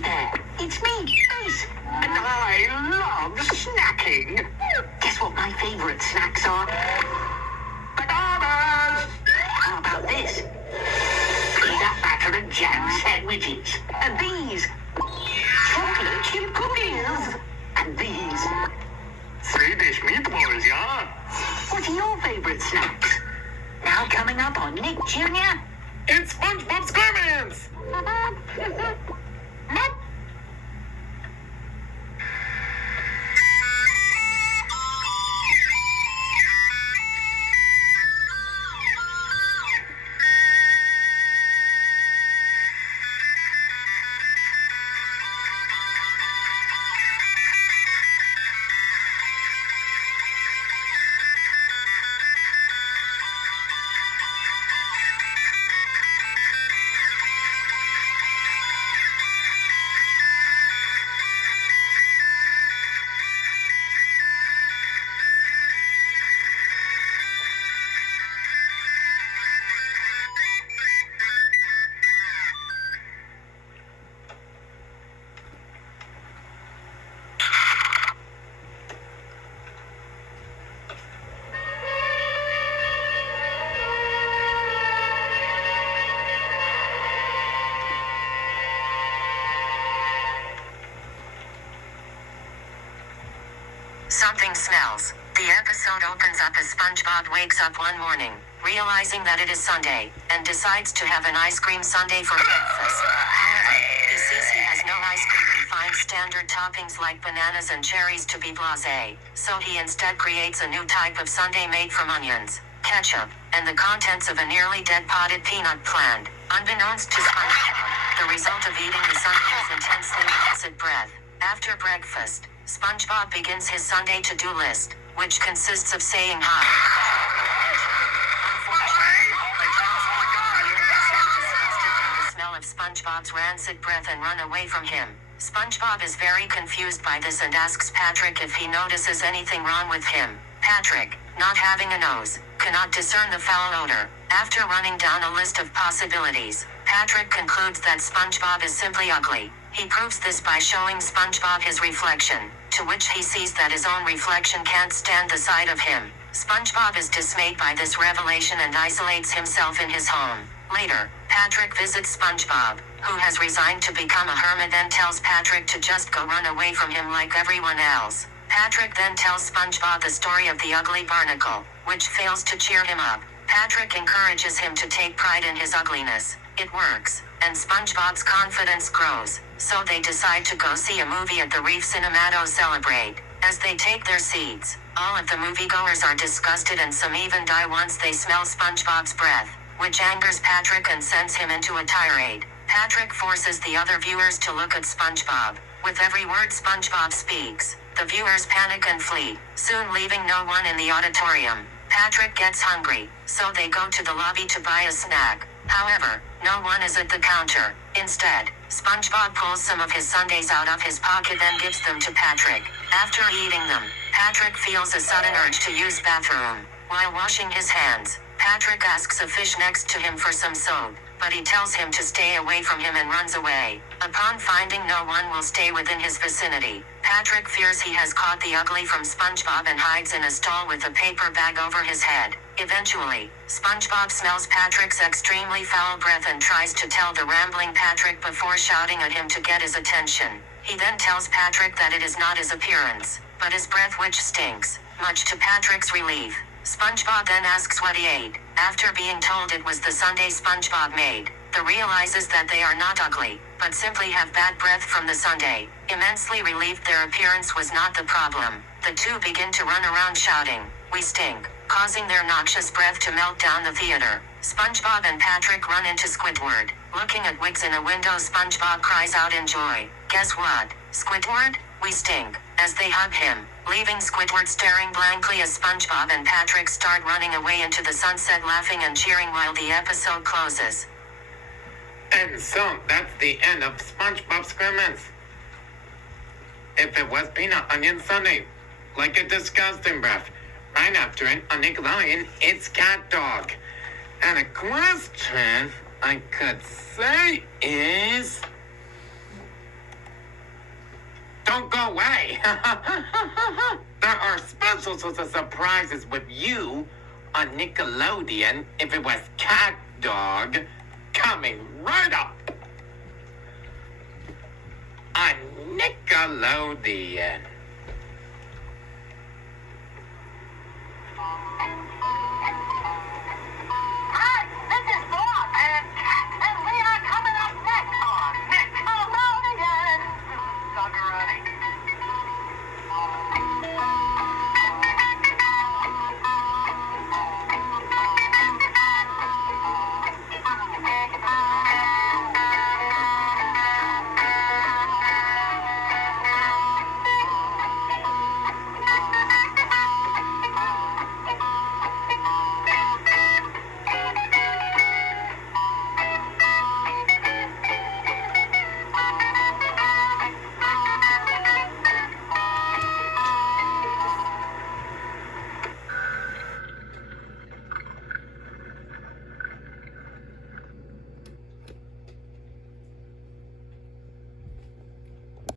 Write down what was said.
Hi there, it's me, Goose. And I love snacking. Guess what my favourite snacks are? Bananas! How about this? Peanut butter and jam sandwiches. And these, chocolate chip cookies. And these, Swedish meatballs, yeah? What are your favourite snacks? Now coming up on Nick Jr. It's SpongeBob SquarePants! Something smells. The episode opens up as SpongeBob wakes up one morning, realizing that it is Sunday, and decides to have an ice cream sundae for breakfast. However, he sees he has no ice cream and finds standard toppings like bananas and cherries to be blasé, so he instead creates a new type of sundae made from onions, ketchup, and the contents of a nearly dead potted peanut plant. Unbeknownst to SpongeBob, the result of eating the sundae is intensely acid breath. After breakfast, SpongeBob begins his Sunday to-do list, which consists of saying hi. Unfortunately, the townspeople are disgusted by the smell of SpongeBob's rancid breath and run away from him. SpongeBob is very confused by this and asks Patrick if he notices anything wrong with him. Patrick, not having a nose, cannot discern the foul odor. After running down a list of possibilities, Patrick concludes that SpongeBob is simply ugly. He proves this by showing SpongeBob his reflection, to which he sees that his own reflection can't stand the sight of him. SpongeBob is dismayed by this revelation and isolates himself in his home. Later, Patrick visits SpongeBob, who has resigned to become a hermit, and tells Patrick to just go run away from him like everyone else. Patrick then tells SpongeBob the story of the ugly barnacle, which fails to cheer him up. Patrick encourages him to take pride in his ugliness. It works, and SpongeBob's confidence grows, so they decide to go see a movie at the Reef Cinema to celebrate. As they take their seats, all of the moviegoers are disgusted and some even die once they smell SpongeBob's breath, which angers Patrick and sends him into a tirade. Patrick forces the other viewers to look at SpongeBob. With every word SpongeBob speaks, the viewers panic and flee, soon leaving no one in the auditorium. Patrick gets hungry, so they go to the lobby to buy a snack. However, no one is at the counter. Instead, SpongeBob pulls some of his sundaes out of his pocket and gives them to Patrick. After eating them, Patrick feels a sudden urge to use bathroom. While washing his hands, Patrick asks a fish next to him for some soap, but he tells him to stay away from him and runs away. Upon finding no one will stay within his vicinity, Patrick fears he has caught the ugly from SpongeBob and hides in a stall with a paper bag over his head. Eventually, SpongeBob smells Patrick's extremely foul breath and tries to tell the rambling Patrick before shouting at him to get his attention. He then tells Patrick that it is not his appearance, but his breath which stinks, much to Patrick's relief. SpongeBob then asks what he ate. After being told it was the sundae SpongeBob made, the realizes that they are not ugly, but simply have bad breath from the sundae. Immensely relieved their appearance was not the problem, the two begin to run around shouting, "We stink," causing their noxious breath to melt down the theater. SpongeBob and Patrick run into Squidward. Looking at Wiggs in a window, SpongeBob cries out in joy, "Guess what, Squidward? We stink," as they hug him, leaving Squidward staring blankly as SpongeBob and Patrick start running away into the sunset, laughing and cheering while the episode closes. And so, that's the end of SpongeBob SquarePants. If it was peanut onion sundae, like a disgusting breath. Right after it, on Nickelodeon, it's Cat Dog. And a question I could say is, Don't go away. There are special sorts of surprises with you on Nickelodeon if it was Cat Dog coming right up on Nickelodeon.